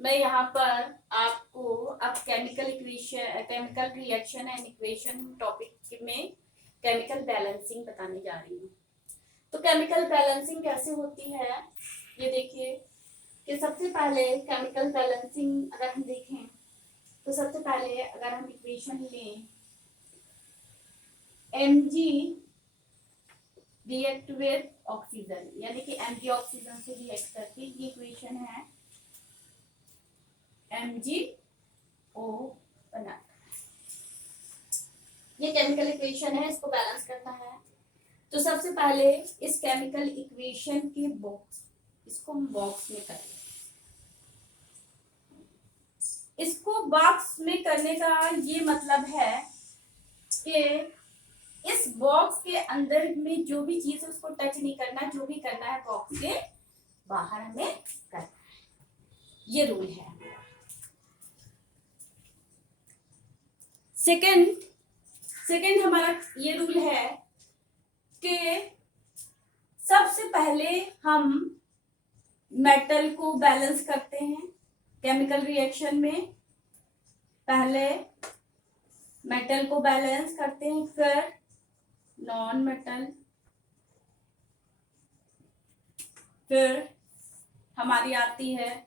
मैं यहाँ पर आपको अब chemical reaction and equation topic में केमिकल बैलेंसिंग बताने जा रही हूँ। तो केमिकल बैलेंसिंग कैसे होती है, ये देखिए कि सबसे पहले केमिकल बैलेंसिंग अगर हम देखें तो सबसे पहले अगर हम इक्वेशन लें Mg रिएक्ट विद ऑक्सीजन, यानी कि Mg ऑक्सीजन से रिएक्ट करके ये इक्वेशन है MgO बना, ये केमिकल इक्वेशन है, इसको बैलेंस करना है। तो सबसे पहले इस केमिकल इक्वेशन के बॉक्स, इसको हम बॉक्स में करें। इसको बॉक्स में करने का ये मतलब है कि इस बॉक्स के अंदर में जो भी चीज है उसको टच नहीं करना, जो भी करना है बॉक्स के बाहर हमें करना है, ये रूल है। सेकंड हमारा ये रूल है कि सबसे पहले हम मेटल को बैलेंस करते हैं केमिकल रिएक्शन में। पहले मेटल को बैलेंस करते हैं, फिर नॉन मेटल, फिर हमारी आती है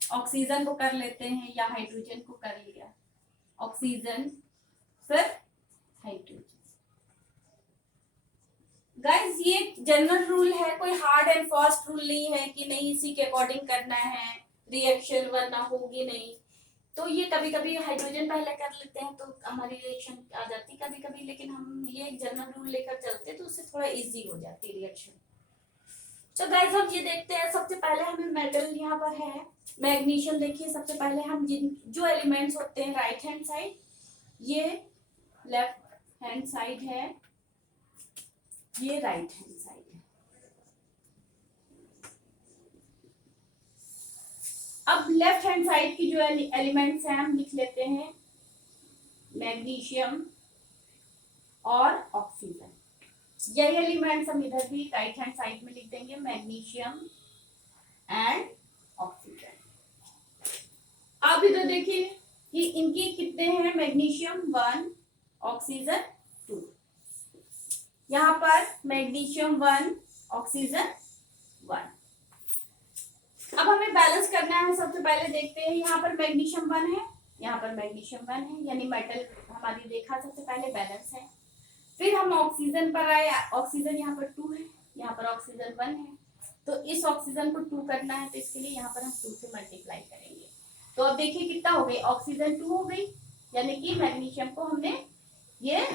ऑक्सीजन को कर लेते हैं या हाइड्रोजन को कर लिया, ऑक्सीजन फिर हाइड्रोजन। गाइस ये जनरल रूल है, कोई हार्ड एंड फास्ट रूल नहीं है कि नहीं इसी के अकॉर्डिंग करना है रिएक्शन वरना होगी नहीं। तो ये कभी कभी हाइड्रोजन पहले कर लेते हैं तो हमारी रिएक्शन आ जाती कभी कभी, लेकिन हम ये जनरल रूल लेकर चलते तो उससे थोड़ा इजी हो जाती रिएक्शन। तो गाइस हम ये देखते हैं, सबसे पहले हमें मेटल यहाँ पर है मैग्नीशियम। देखिए सबसे पहले हम जो एलिमेंट्स होते हैं राइट हैंड साइड, ये लेफ्ट हैंड साइड है, ये राइट हैंड साइड है। अब लेफ्ट हैंड साइड की जो एलिमेंट्स हैं हम लिख लेते हैं मैग्नीशियम और ऑक्सीजन। यही एलिमेंट्स हम इधर भी राइट हैंड साइड में लिख देंगे, मैग्नीशियम एंड ऑक्सीजन। अब इधर देखिए कि इनकी कितने हैं, मैग्नीशियम 1, ऑक्सीजन 2। यहाँ पर मैग्नीशियम 1, ऑक्सीजन 1। अब हमें बैलेंस करना है। सबसे पहले देखते हैं, यहाँ पर मैग्नीशियम 1 है, यहाँ पर मैग्नीशियम 1 है, यानी मेटल हमारी देखा सबसे पहले बैलेंस है। फिर हम ऑक्सीजन पर आए, ऑक्सीजन यहाँ पर 2 है, यहाँ पर ऑक्सीजन 1 है, तो इस ऑक्सीजन को 2 करना है तो इसके लिए यहाँ पर हम 2 से मल्टीप्लाई करेंगे। तो अब देखिए कितना हो गई, ऑक्सीजन 2 हो गई, यानी कि मैग्नीशियम को हमने ये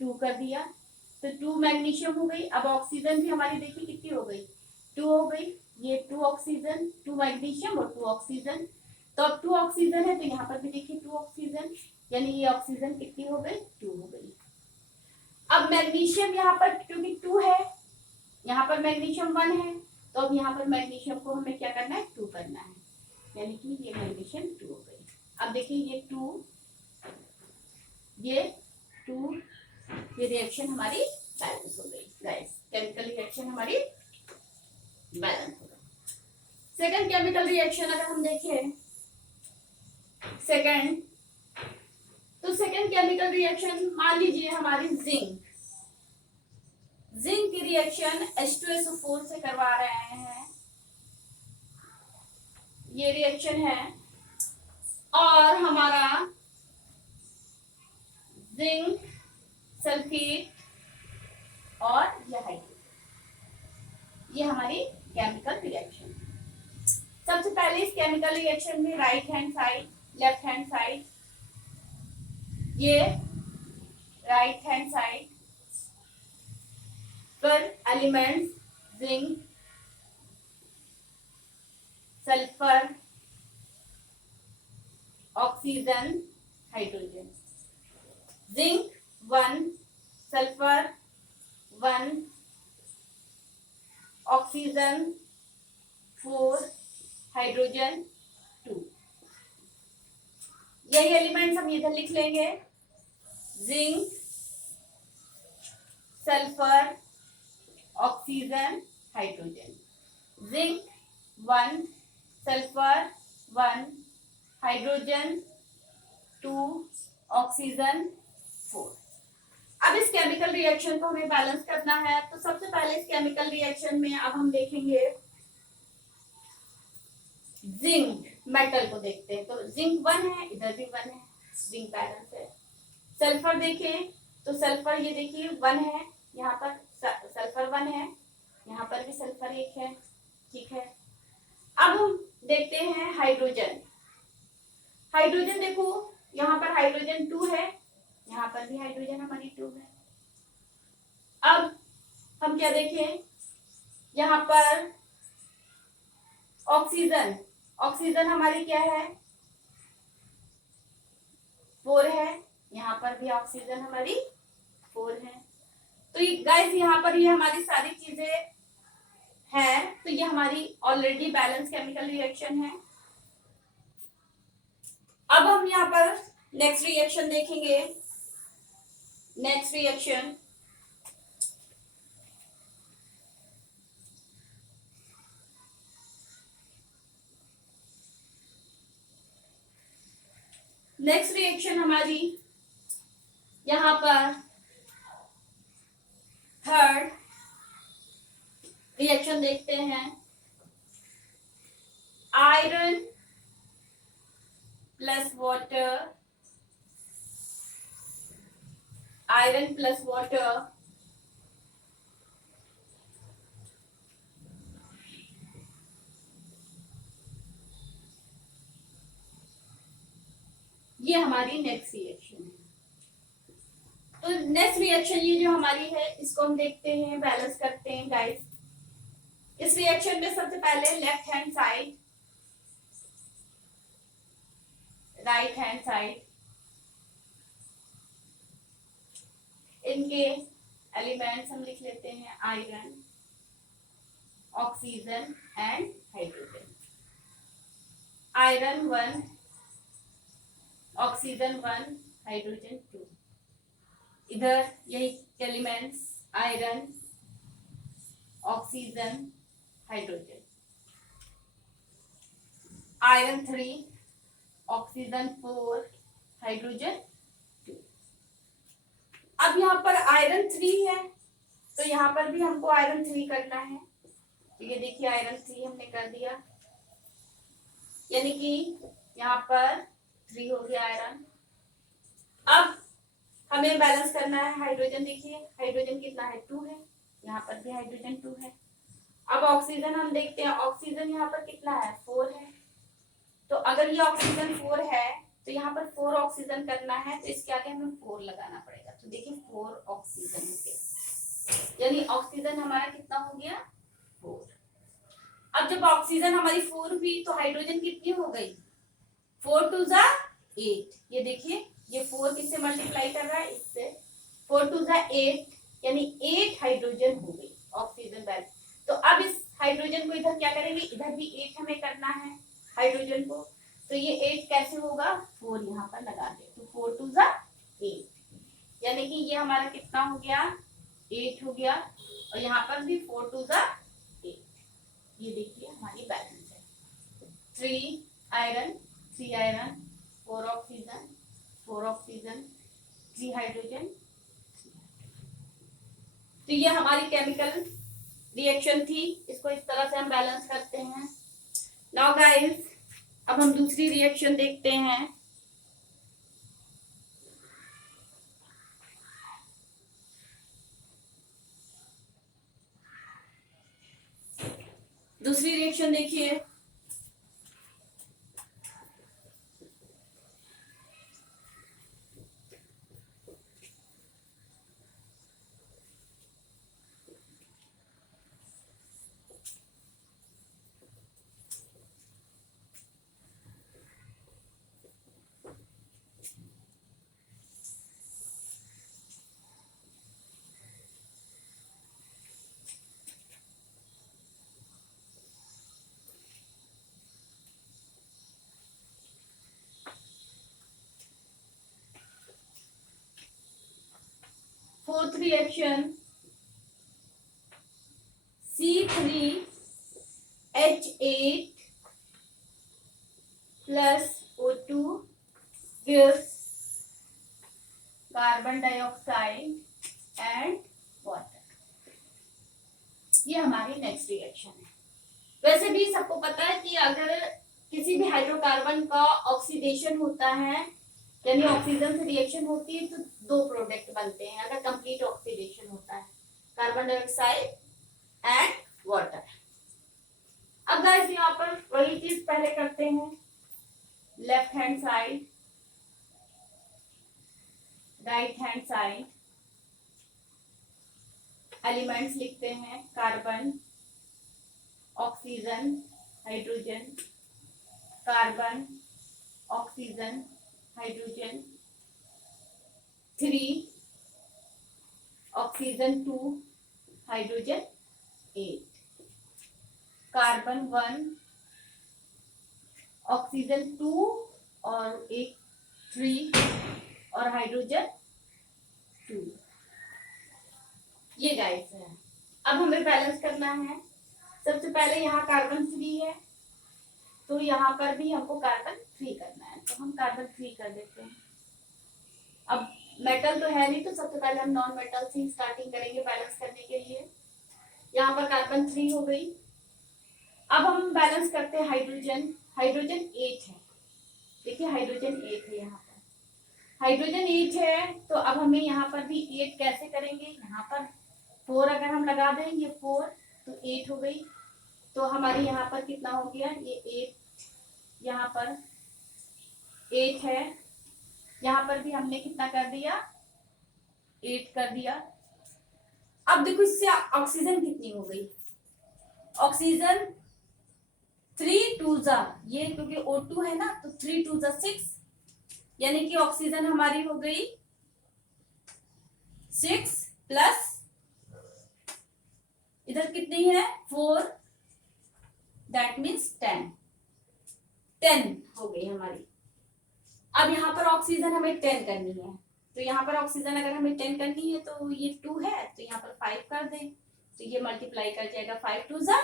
2 कर दिया, तो 2 मैग्नीशियम हो गई। अब ऑक्सीजन भी हमारी देखिए कितनी हो गई, 2 हो गई, ये 2 ऑक्सीजन, 2 मैग्नीशियम और 2 ऑक्सीजन। तो अब 2 ऑक्सीजन है तो यहाँ पर भी देखिए 2 ऑक्सीजन, यानी ये ऑक्सीजन कितनी हो गई, 2 हो गई। अब मैग्नीशियम यहाँ पर क्योंकि 2 है, यहाँ पर मैग्नीशियम 1 है, तो अब यहाँ पर मैग्नीशियम को हमें क्या करना है, 2 करना है, यानी कि ये मैग्नीशियम 2 हो गई। अब देखिए ये 2, ये 2, ये रिएक्शन हमारी बैलेंस हो गई। गाइस केमिकल रिएक्शन हमारी बैलेंस हो गई। सेकंड केमिकल रिएक्शन अगर हम देखें तो सेकंड केमिकल रिएक्शन मान लीजिए हमारी जिंक की रिएक्शन H2SO4 से करवा रहे हैं, ये रिएक्शन है, और हमारा जिंक सल्फेट और यह हाइड्रोजन, ये हमारी केमिकल रिएक्शन। सबसे पहले इस केमिकल रिएक्शन में right hand side, left hand side, ये राइट हैंड साइड, फिर elements zinc, sulphur, oxygen, hydrogen. Zinc 1, sulphur 1, oxygen 4, hydrogen 2। यही एलिमेंट्स हम इधर लिख लेंगे, zinc, sulphur, oxygen, hydrogen. Zinc 1, sulphur 1, hydrogen 2, oxygen 4। अब इस केमिकल रिएक्शन को हमें बैलेंस करना है, तो सबसे पहले इस केमिकल रिएक्शन में अब हम देखेंगे जिंक मेटल को देखते हैं। तो जिंक 1 है, इधर भी 1 है, जिंक बैलेंस है। सल्फर देखें तो सल्फर ये देखिए 1 है, यहाँ पर सल्फर 1 है, यहाँ पर भी सल्फर 1 है, ठीक है। अब हम देखते हैं हाइड्रोजन। हाइड्रोजन देखो यहाँ पर हाइड्रोजन 2 है, यहाँ पर भी हाइड्रोजन हमारी 2 है। अब हम क्या देखें, यहाँ पर ऑक्सीजन, ऑक्सीजन हमारी क्या है 4 है, यहाँ पर भी ऑक्सीजन हमारी 4 है। तो गाइस यहाँ पर ये हमारी सारी चीजें हैं, तो ये हमारी ऑलरेडी बैलेंस केमिकल रिएक्शन है। अब हम यहाँ पर नेक्स्ट रिएक्शन देखेंगे। नेक्स्ट रिएक्शन हमारी यहाँ पर थर्ड रिएक्शन देखते हैं। Iron plus water, iron plus water, ये हमारी नेक्स्ट रिएक्शन है। तो नेक्स्ट रिएक्शन ये जो हमारी है इसको हम देखते हैं, बैलेंस करते हैं गाइस। इस रिएक्शन में सबसे पहले left hand side, right hand side, इनके एलिमेंट्स हम लिख लेते हैं iron, oxygen and hydrogen. Iron 1, oxygen 1, hydrogen 2। इधर यही elements iron, oxygen, hydrogen. Iron 3, oxygen 4, hydrogen 2। अब यहाँ पर आयरन 3 है, तो यहाँ पर भी हमको आयरन 3 करना है। तो ये देखिए आयरन 3 हमने कर दिया, यानी कि यहाँ पर 3 हो गया आयरन। अब हमें बैलेंस करना है हाइड्रोजन। देखिए हाइड्रोजन कितना है 2 है, यहाँ पर भी हाइड्रोजन 2 है। अब ऑक्सीजन हम देखते हैं, ऑक्सीजन यहाँ पर कितना है 4 है। तो अगर ये ऑक्सीजन 4 है तो यहाँ पर 4 ऑक्सीजन करना है, तो इसके आगे हमें 4 लगाना पड़ेगा। तो देखिए 4 ऑक्सीजन हो गया, यानी ऑक्सीजन हमारा कितना हो गया 4। अब जब ऑक्सीजन हमारी 4 हुई तो हाइड्रोजन कितनी हो गई 4 2 जा 8। ये देखिए ये 4 किससे मल्टीप्लाई कर रहा है, इससे। 4 2 जा 8, यानी 8 हाइड्रोजन हो गई ऑक्सीजन बैलेंस। तो अब इस हाइड्रोजन को इधर क्या करेंगे, इधर भी 8 हमें करना है हाइड्रोजन को। तो ये 8 कैसे होगा 4 यहाँ पर लगा दे, तो 4 2 जा 8, यानी कि ये हमारा कितना हो गया 8 हो गया। और यहाँ पर भी 4 2 जा 8। ये देखिए हमारी बैलेंस है। 3 iron, 3 iron, 4 oxygen, 4 oxygen, 3 hydrogen. तो ये हमारी केमिकल रिएक्शन थी, इसको इस तरह से हम बैलेंस करते हैं। नाउ गाइस अब हम दूसरी रिएक्शन देखते हैं। दूसरी रिएक्शन देखिए, fourth reaction C3H8 plus O2 gives carbon dioxide and water. ये हमारी नेक्स्ट रिएक्शन है। वैसे भी सबको पता है कि अगर किसी भी हाइड्रोकार्बन का ऑक्सीडेशन होता है यानी ऑक्सीजन से रिएक्शन होती है तो दो प्रोडक्ट बनते हैं अगर कंप्लीट ऑक्सीडेशन होता है, कार्बन डाइऑक्साइड एंड वाटर। अब गाइस यहाँ पर वही चीज पहले करते हैं, left hand side, right hand side, elements लिखते हैं, carbon, oxygen, hydrogen, carbon, oxygen, hydrogen 3, oxygen 2, hydrogen 8, carbon 1, oxygen 2 और एक 3 और हाइड्रोजन 2। ये गाइस है। अब हमें बैलेंस करना है। सबसे पहले यहाँ कार्बन 3 है तो यहाँ पर भी हमको कार्बन 3 करना है, तो हम कार्बन 3 कर देते हैं। अब मेटल तो है नहीं तो सबसे पहले हम नॉन मेटल से स्टार्टिंग करेंगे बैलेंस करने के लिए। यहाँ पर कार्बन 3 हो गई। अब हम बैलेंस करते हैं हाइड्रोजन। हाइड्रोजन 8 है, देखिए हाइड्रोजन 8 है, यहाँ पर हाइड्रोजन 8 है तो अब हमें यहाँ पर भी 8 कैसे करेंगे, यहाँ पर 4 अगर हम लगा देंगे 4 तो 8 हो गई। तो हमारी यहाँ पर कितना हो गया, ये 8 यहाँ पर 8 है, यहाँ पर भी हमने कितना कर दिया 8 कर दिया। अब देखो इससे ऑक्सीजन कितनी हो गई, ऑक्सीजन 3 2 जा, ये क्योंकि O2 है ना तो 3 2 जा 6, यानी कि ऑक्सीजन हमारी हो गई 6 प्लस इधर कितनी है 4, दैट मीन्स 10 हो गई हमारी। अब यहाँ पर ऑक्सीजन हमें 10 करनी है, तो यहाँ पर ऑक्सीजन अगर हमें 10 करनी है तो ये 2 है तो यहाँ पर 5 कर दें तो ये मल्टीप्लाई कर जाएगा 5 2 जा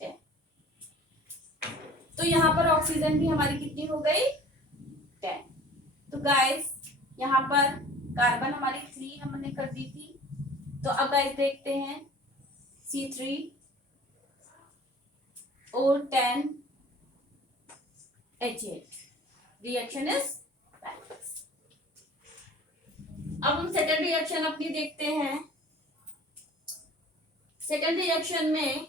10। तो यहाँ पर ऑक्सीजन भी हमारी कितनी हो गई 10। तो गाइस यहाँ पर कार्बन हमारी 3 हमने कर दी थी, तो अब गाइस देखते हैं C3 O10 H8 reaction is balance. अब हम सेकंड रिएक्शन अपनी देखते हैं। सेकंड रिएक्शन में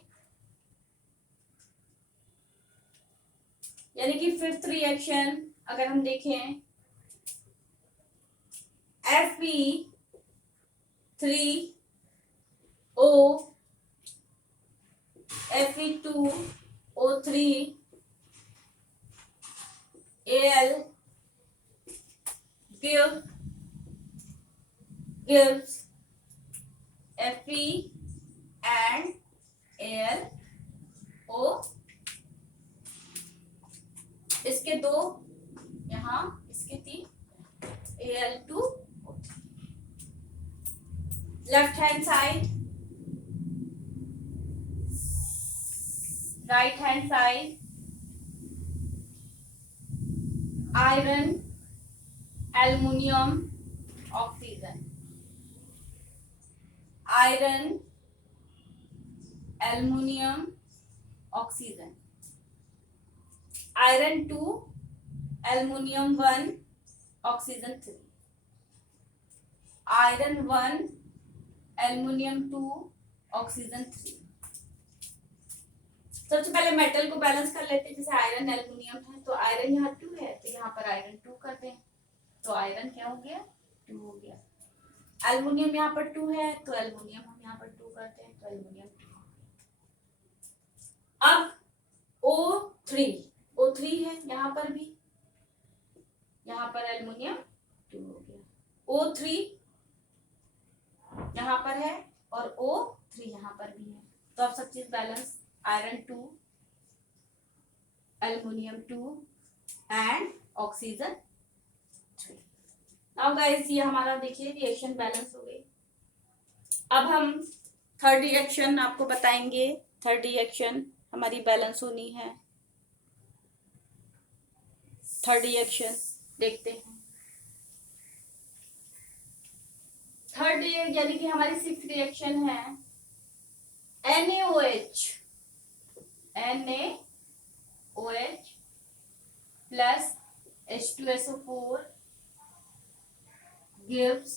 यानी कि फिफ्थ रिएक्शन अगर हम देखें Fe3O Fe2O3 Al gives Fe and AlO। इसके 2 यहाँ, इसके 3 Al2। Left hand side, right hand side, iron, aluminium, oxygen, iron, aluminium, oxygen, iron 2, aluminium 1, oxygen 3, iron 1, aluminium 2, oxygen 3। सबसे पहले मेटल को बैलेंस कर लेते हैं, जैसे आयरन एल्युमिनियम है तो आयरन यहाँ 2 है तो यहाँ पर आयरन 2 कर दें तो आयरन क्या हो गया 2 हो गया। एल्युमिनियम यहाँ पर 2 है तो एल्युमिनियम हम यहाँ पर 2 करते हैं तो एल्युमिनियम 2। अब O3 है यहाँ पर भी, यहाँ पर एल्युमिनियम 2 हो गया। O3 यहाँ पर है और O3 यहाँ पर भी है, तो अब सब चीज balance, iron 2, aluminium 2 and oxygen 3। Now guys ये हमारा देखिए रिएक्शन बैलेंस हो गई। अब हम थर्ड रिएक्शन आपको बताएंगे। थर्ड रिएक्शन हमारी बैलेंस होनी है। थर्ड रिएक्शन देखते हैं। थर्ड यानी कि हमारी सिक्स रिएक्शन है NaOH plus H2SO4 gives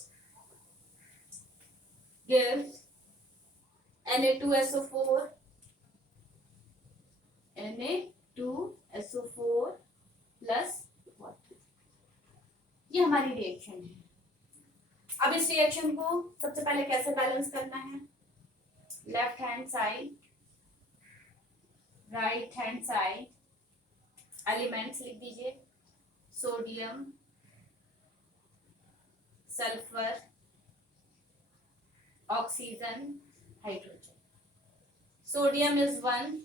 Na2SO4 plus water। ये हमारी रिएक्शन है। अब इस रिएक्शन को सबसे पहले कैसे बैलेंस करना है, left hand side right hand side elements लिख दीजिए, sodium sulphur oxygen hydrogen. Sodium is 1,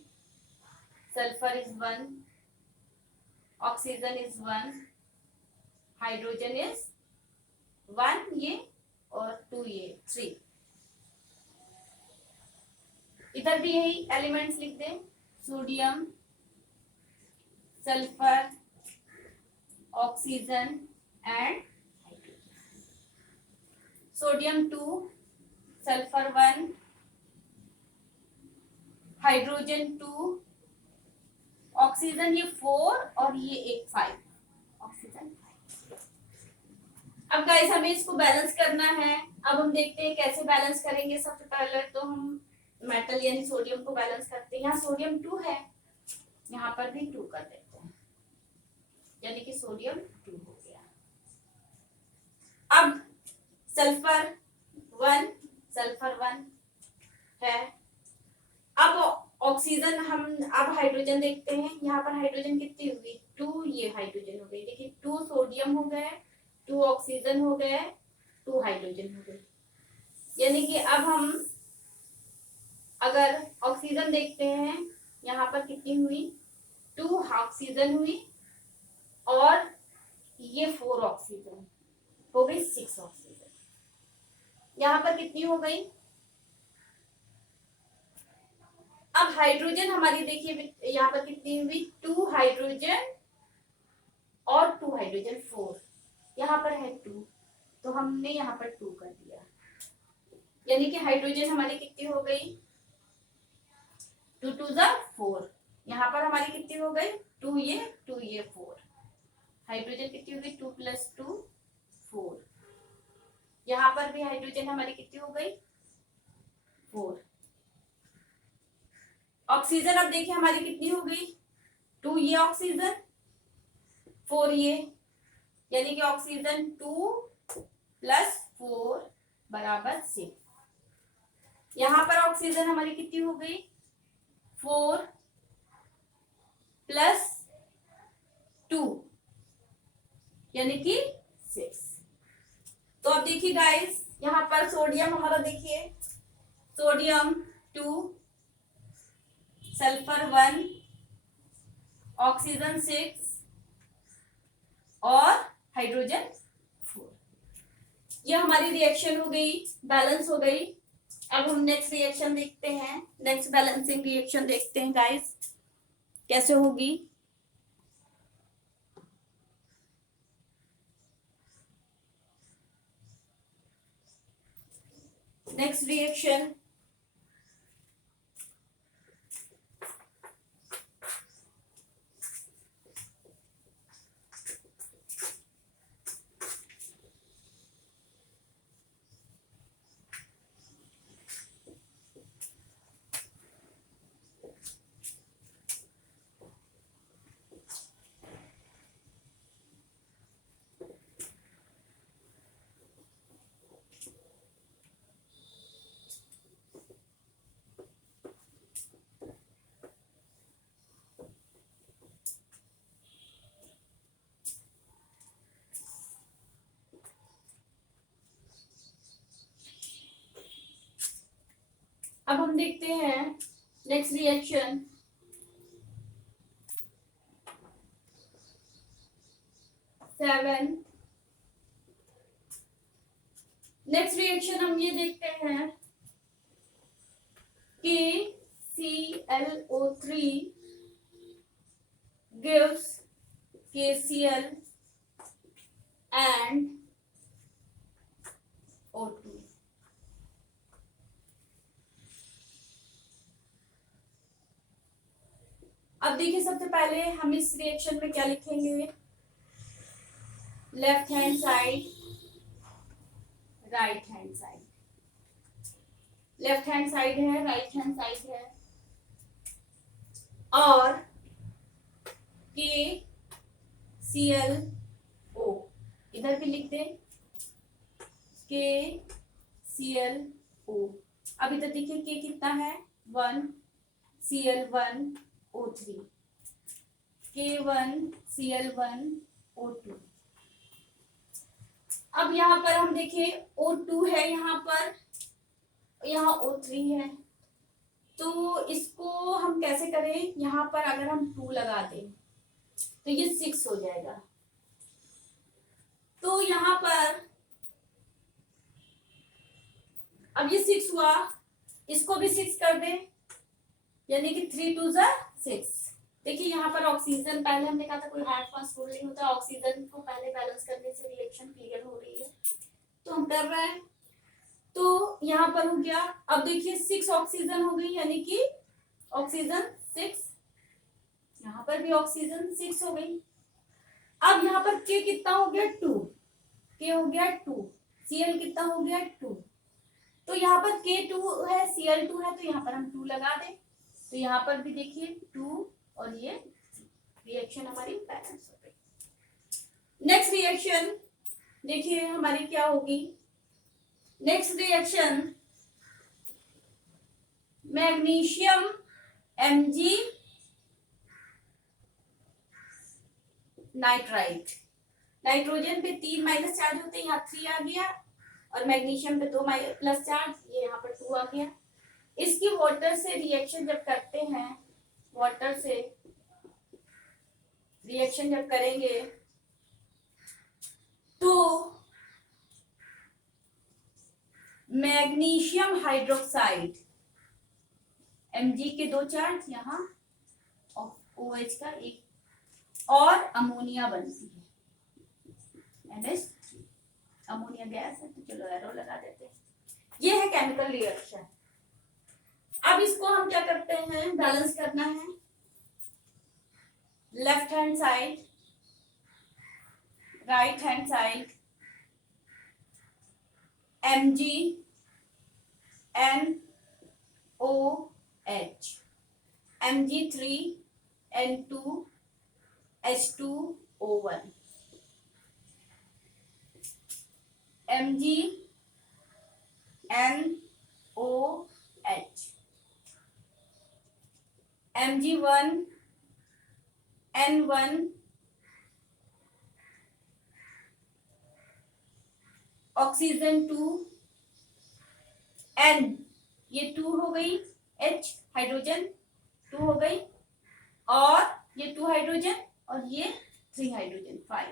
sulphur is 1, oxygen is 1, hydrogen is 1 ये और 2 ये 3। इधर भी यही एलिमेंट्स लिख दें, sodium sulphur oxygen and hydrogen. Sodium 2, sulphur 1, hydrogen 2, oxygen ये 4 और ये एक 5, ऑक्सीजन 5। अब गाइस हमें इसको बैलेंस करना है। अब हम देखते हैं कैसे बैलेंस करेंगे। सबसे पहले तो हम मेटल यानी सोडियम को बैलेंस करते हैं। यहाँ सोडियम 2 है, यहाँ पर भी 2 कर देते हैं, यानी कि सोडियम 2 हो गया। अब सल्फर 1 है। अब ऑक्सीजन हम अब हाइड्रोजन देखते हैं। यहाँ पर हाइड्रोजन कितनी हुई 2, ये हाइड्रोजन हो गई। देखिए 2 सोडियम हो गए, 2 ऑक्सीजन हो गए, 2 हाइड्रोजन हो गए। यानी कि अब हम अगर ऑक्सीजन देखते हैं, यहाँ पर कितनी हुई 2 ऑक्सीजन हुई और ये 4 ऑक्सीजन हो गई 6 ऑक्सीजन। यहाँ पर कितनी हो गई। अब हाइड्रोजन हमारी देखिए यहाँ पर कितनी हुई 2 हाइड्रोजन और 2 हाइड्रोजन 4, यहाँ पर है 2 तो हमने यहाँ पर 2 कर दिया। यानी कि हाइड्रोजन हमारी कितनी हो गई 2 2 4। यहाँ पर हमारी कितनी हो गई 2 ये 4। हाइड्रोजन कितनी हो गई 2 + 2 4। यहाँ पर भी हाइड्रोजन हमारी कितनी हो गई 4। ऑक्सीजन अब देखिए हमारी कितनी हो गई 2 ये ऑक्सीजन 4 ये, यानी कि ऑक्सीजन 2 + 4 = 6। यहाँ पर ऑक्सीजन हमारी कितनी हो गई 4 + 2 यानी कि 6। तो अब देखिए गाइस यहाँ पर सोडियम हमारा देखिए सोडियम 2, सल्फर 1, ऑक्सीजन 6 और हाइड्रोजन 4। ये हमारी रिएक्शन हो गई, बैलेंस हो गई। अब हम नेक्स्ट रिएक्शन देखते हैं, नेक्स्ट बैलेंसिंग रिएक्शन देखते हैं गाइस कैसे होगी। नेक्स्ट रिएक्शन अब हम देखते हैं नेक्स्ट रिएक्शन 7। नेक्स्ट रिएक्शन हम ये देखते हैं कि ClO3 gives KCl and O2। अब देखिए सबसे पहले हम इस रिएक्शन में क्या लिखेंगे, left hand side, right hand side, left hand side है, राइट हैंड साइड है, और KClO इधर भी लिख दे, KClO। अब इधर देखिए K कितना है 1, Cl1O3, K1Cl1O2। अब यहाँ पर हम देखें O2 है, यहाँ पर, यहाँ O3 है, तो इसको हम कैसे करें, यहाँ पर अगर हम 2 लगा दें तो ये 6 हो जाएगा। तो यहाँ पर अब ये 6 हुआ, इसको भी 6 कर दें, यानी कि 3 2 6। देखिए यहाँ पर ऑक्सीजन, पहले हमने कहा था कोई हार्ड फास्ट रूल नहीं होता, ऑक्सीजन को पहले बैलेंस करने से रिएक्शन क्लियर हो रही है, तो हम कर रहे हैं। तो यहाँ पर हो गया, अब देखिए 6 ऑक्सीजन हो गई, यानी कि ऑक्सीजन 6, यहाँ पर भी ऑक्सीजन 6 हो गई। अब यहाँ पर K कितना हो गया 2, K हो गया 2, Cl कितना हो गया 2, तो यहाँ पर K2 है, Cl2 है, तो यहाँ पर हम 2 लगा दें, तो यहाँ पर भी देखिए 2 और ये रिएक्शन हमारी बैलेंस हो गई। नेक्स्ट रिएक्शन देखिए हमारी क्या होगी, next reaction magnesium Mg nitrite, nitrogen पे 3 माइनस चार्ज होते हैं, यहाँ 3 आ गया, और मैग्नीशियम पे 2 प्लस चार्ज, ये यहाँ पर 2 आ गया। इसकी वाटर से रिएक्शन जब करते हैं, वाटर से रिएक्शन जब करेंगे तो मैग्नीशियम हाइड्रोक्साइड, Mg के 2 चार्ज यहाँ, OH का 1, और अमोनिया बनती है NH3, अमोनिया गैस है, तो चलो एरो लगा देते हैं। ये है केमिकल रिएक्शन। अब इसको हम क्या करते हैं, बैलेंस करना है, left hand side, right hand side, Mg NOH, Mg3N2H2O1, MgNOH, Mg1N1, oxygen 2, N ये 2 हो गई, H हाइड्रोजन 2 हो गई, और ये 2 हाइड्रोजन, और ये 3 हाइड्रोजन 5।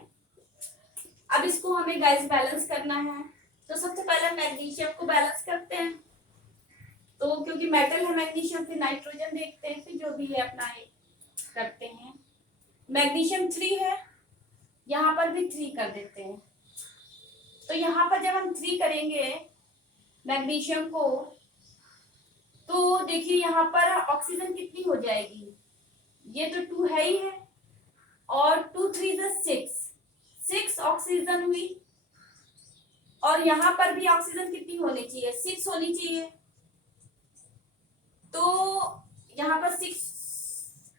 अब इसको हमें गैस बैलेंस करना है, तो सबसे पहले मैग्नीशियम को बैलेंस करते हैं, तो क्योंकि मेटल है मैग्नीशियम, फिर नाइट्रोजन देखते हैं, फिर जो भी है अपना करते हैं। मैग्नीशियम 3 है, यहाँ पर भी 3 कर देते हैं, तो यहाँ पर जब हम 3 करेंगे मैग्नीशियम को, तो देखिए यहाँ पर ऑक्सीजन कितनी हो जाएगी, ये तो 2 है ही है, और 2 3 6 ऑक्सीजन हुई, और यहाँ पर भी ऑक्सीजन कितनी होनी चाहिए, 6 होनी चाहिए, तो यहाँ पर 6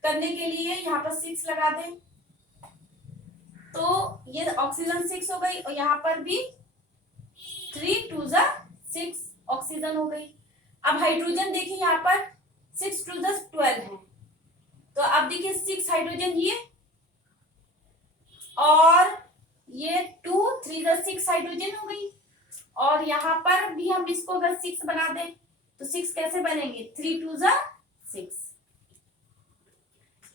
करने के लिए यहाँ पर 6 लगा दें, तो ये ऑक्सीजन 6 हो गई, और यहाँ पर भी 3 2 6 ऑक्सीजन हो गई। अब हाइड्रोजन देखिए यहाँ पर 6 2 12 है, तो अब देखिए 6 हाइड्रोजन ये, और ये 2 3 6 हाइड्रोजन हो गई, और यहाँ पर भी हम इसको अगर 6 बना दें तो 6 कैसे बनेंगे, 3 2 6,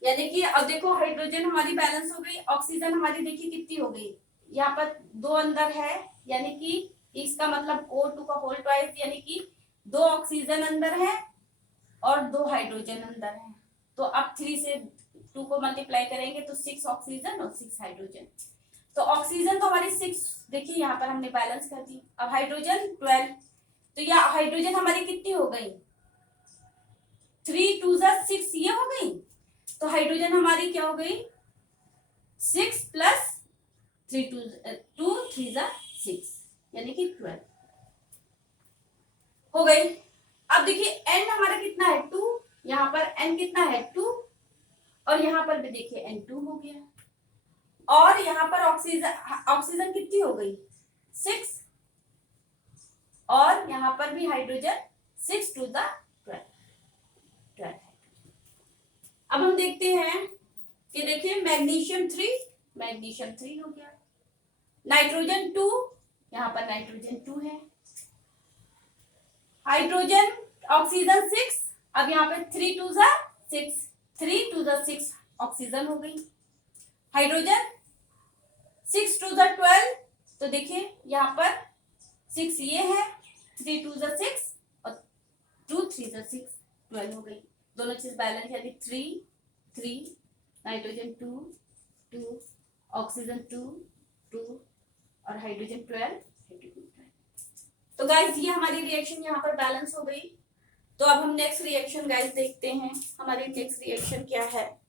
यानी कि अब देखो हाइड्रोजन हमारी बैलेंस हो गई, ऑक्सीजन हमारी देखिए कितनी हो गई, यहाँ पर 2 अंदर है, यानी कि इसका मतलब O2 का होल ट्वाइस, यानी कि 2 ऑक्सीजन अंदर है और 2 हाइड्रोजन अंदर है, तो अब 3 से 2 को मल्टीप्लाई करेंगे तो 6 ऑक्सीजन और 6 हाइड्रोजन। तो ऑक्सीजन तो हमारी 6, देखिए यहाँ पर हमने बैलेंस कर दी। अब हाइड्रोजन 12, तो यह हाइड्रोजन हमारी कितनी हो गई, 3 2 6 ये हो गई। तो हाइड्रोजन हमारी क्या हो गई, 6 प्लस 3 2 3 6 यानी कि 12 हो गई। अब देखिए n हमारा कितना है 2, यहाँ पर n कितना है 2, और यहाँ पर भी देखिए n2 हो गया। और यहाँ पर ऑक्सीजन कितनी हो गई 6, और यहाँ पर भी हाइड्रोजन 6 2 12। अब हम देखते हैं कि देखिए मैग्नीशियम 3 हो गया, नाइट्रोजन 2, यहाँ पर नाइट्रोजन 2 है, हाइड्रोजन ऑक्सीजन 6, अब यहाँ पे 3 2 6, 3 2 6 ऑक्सीजन हो गई। हाइड्रोजन 6 2 12, तो देखिए यहाँ पर 6 ये है, 3 2 6 और 2 3 6 12 हो गई। दोनों चीज बैलेंस यानी 3 3, नाइट्रोजन 2 2, ऑक्सीजन 2 2 और हाइड्रोजन 12। तो गाइस ये हमारी रिएक्शन यहाँ पर बैलेंस हो गई। तो अब हम नेक्स्ट रिएक्शन गाइस देखते हैं, हमारी नेक्स्ट रिएक्शन क्या है।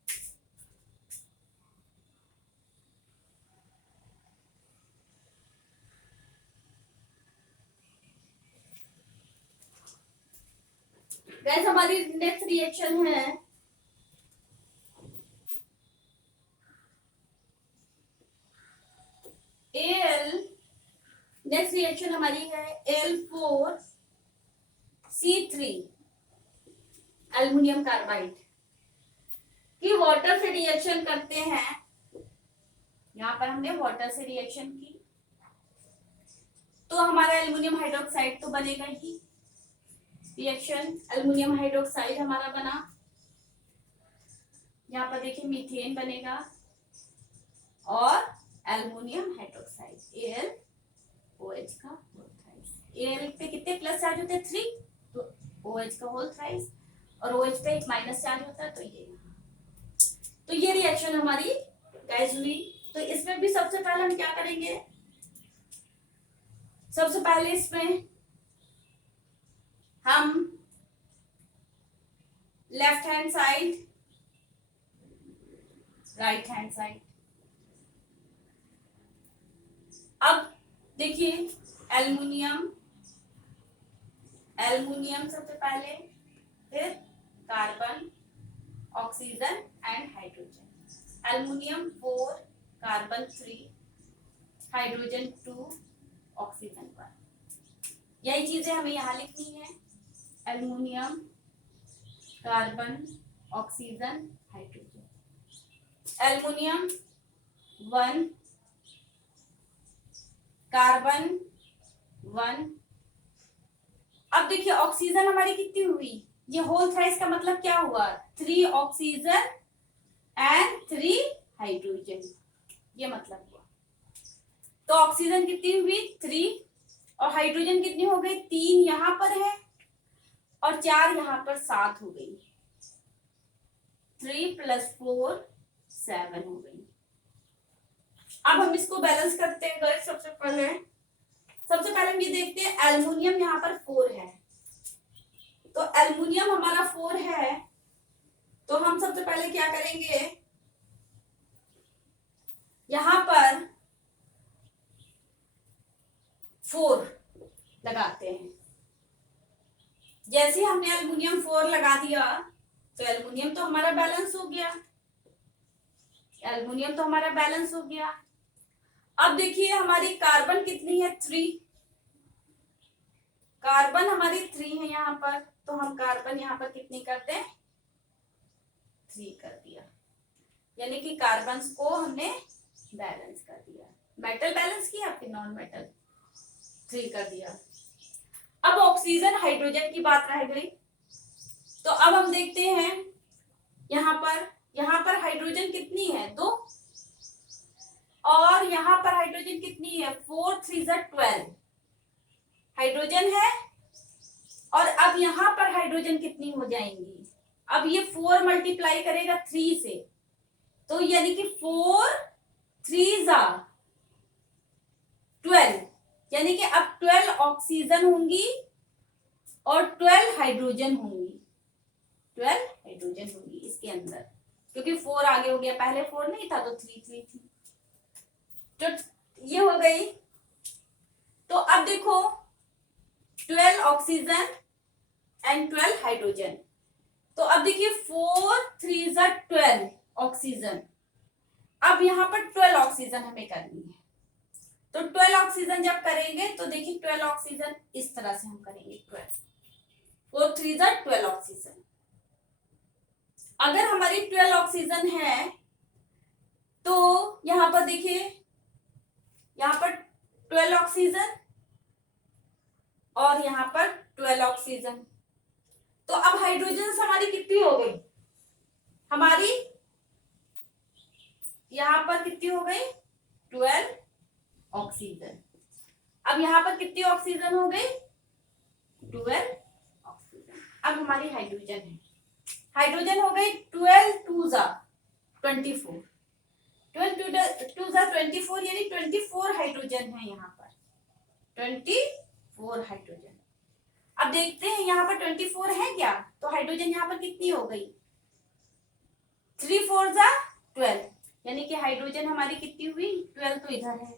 गाइस हमारी नेक्स्ट रिएक्शन है Al, नेक्स्ट रिएक्शन हमारी है Al4C3 एल्युमिनियम कार्बाइड की वाटर से रिएक्शन करते हैं। यहाँ पर हमने वाटर से रिएक्शन की तो हमारा एल्युमिनियम हाइड्रोक्साइड तो बनेगा ही। रिएक्शन एल्युमिनियम हाइड्रोक्साइड हमारा बना, यहाँ पर देखिए मीथेन बनेगा और एल्युमिनियम हाइड्रोक्साइड AlOH का होल थ्राइस। Al पे कितने प्लस चार्ज होते हैं 3, तो OH का होल थ्राइस, और OH पे एक माइनस चार्ज होता है, तो ये रिएक्शन हमारी गाइस हुई। तो इसमें भी सबसे पहले हम क्या करेंगे, सबसे पहले इसमें हम left hand side right hand side, अब देखिए एल्युमिनियम सबसे पहले, फिर carbon, oxygen and hydrogen. Aluminium 4, carbon 3, hydrogen 2, oxygen 1। यही चीजें हमें यहाँ लिखनी है, aluminium, carbon, oxygen, hydrogen. Aluminium 1, carbon 1। अब देखिए ऑक्सीजन हमारी कितनी हुई, ये होल थ्राइस का मतलब क्या हुआ, 3 ऑक्सीजन एंड 3 हाइड्रोजन, ये मतलब हुआ। तो ऑक्सीजन कितनी हुई 3, और हाइड्रोजन कितनी हो गई 3 यहां पर है और 4 यहां पर, 7 हो गई। 3 + 4 7 हो गई। अब हम इसको बैलेंस करते हैं गाइस। सबसे पहले हम ये देखते हैं एल्युमिनियम यहाँ पर 4 है, तो एल्युमिनियम हमारा 4 है, तो हम सबसे पहले क्या करेंगे, यहां पर 4 लगाते हैं। जैसे हमने एल्युमिनियम 4 लगा दिया तो एल्युमिनियम तो हमारा बैलेंस हो गया, अब देखिए हमारी कार्बन कितनी है 3, कार्बन हमारी 3 है यहाँ पर, तो हम कार्बन यहाँ पर कितनी करते हैं 3 कर दिया, यानी कि कार्बन को हमने बैलेंस कर दिया। मेटल बैलेंस किया फिर नॉन मेटल 3 कर दिया। अब ऑक्सीजन हाइड्रोजन की बात रह गई, तो अब हम देखते हैं यहाँ पर हाइड्रोजन कितनी है 2, और यहाँ पर हाइड्रोजन कितनी है 4 3 12 हाइड्रोजन है, और अब यहाँ पर हाइड्रोजन कितनी हो जाएंगी, अब ये 4 मल्टीप्लाई करेगा 3 से, तो यानी कि 4 3 12, यानी कि अब 12 ऑक्सीजन होंगी और 12 हाइड्रोजन होंगी, 12 हाइड्रोजन होंगी इसके अंदर, क्योंकि 4 आगे हो गया, पहले 4 नहीं था तो 3 3 थी। तो ये हो गई। तो अब देखो 12 ऑक्सीजन एंड 12 हाइड्रोजन। तो अब देखिए 4 3 12 ऑक्सीजन। अब यहाँ पर 12 ऑक्सीजन हमें करनी है। तो 12 ऑक्सीजन जब करेंगे तो देखिए 12 ऑक्सीजन इस तरह से हम करेंगे, 12 4 3 12 ऑक्सीजन। अगर हमारी 12 ऑक्सीजन है तो यहां पर देखिए, यहां पर 12 ऑक्सीजन और यहां पर 12 ऑक्सीजन। तो अब हाइड्रोजन हमारी कितनी हो गई, हमारी यहां पर कितनी हो गई 12 ऑक्सीजन। अब यहां पर कितनी ऑक्सीजन हो गई 12 ऑक्सीजन। अब हमारी हाइड्रोजन है, हाइड्रोजन हो गई 12 2 24, 12 2 24, यानी 24 हाइड्रोजन है यहाँ पर, 24 हाइड्रोजन। अब देखते हैं यहाँ पर 24 है क्या, तो हाइड्रोजन यहाँ पर कितनी हो गई 3 4 12, यानी कि हाइड्रोजन हमारी कितनी हुई 12 तो इधर है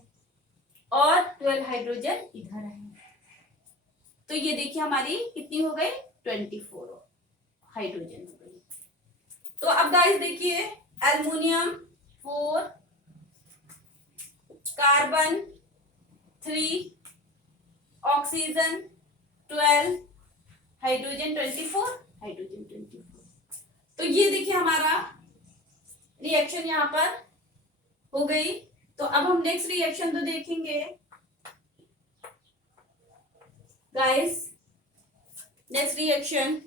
और 12 हाइड्रोजन इधर है। तो ये देखिए हमारी कितनी हो गई 24 हाइड्रोजन हो गई। तो अब गाइस देखिए aluminium 4, carbon 3, oxygen 12, hydrogen 24, hydrogen 24। तो ये देखिए हमारा रिएक्शन यहाँ पर हो गई। तो अब हम नेक्स्ट रिएक्शन तो देखेंगे गाइस। Next reaction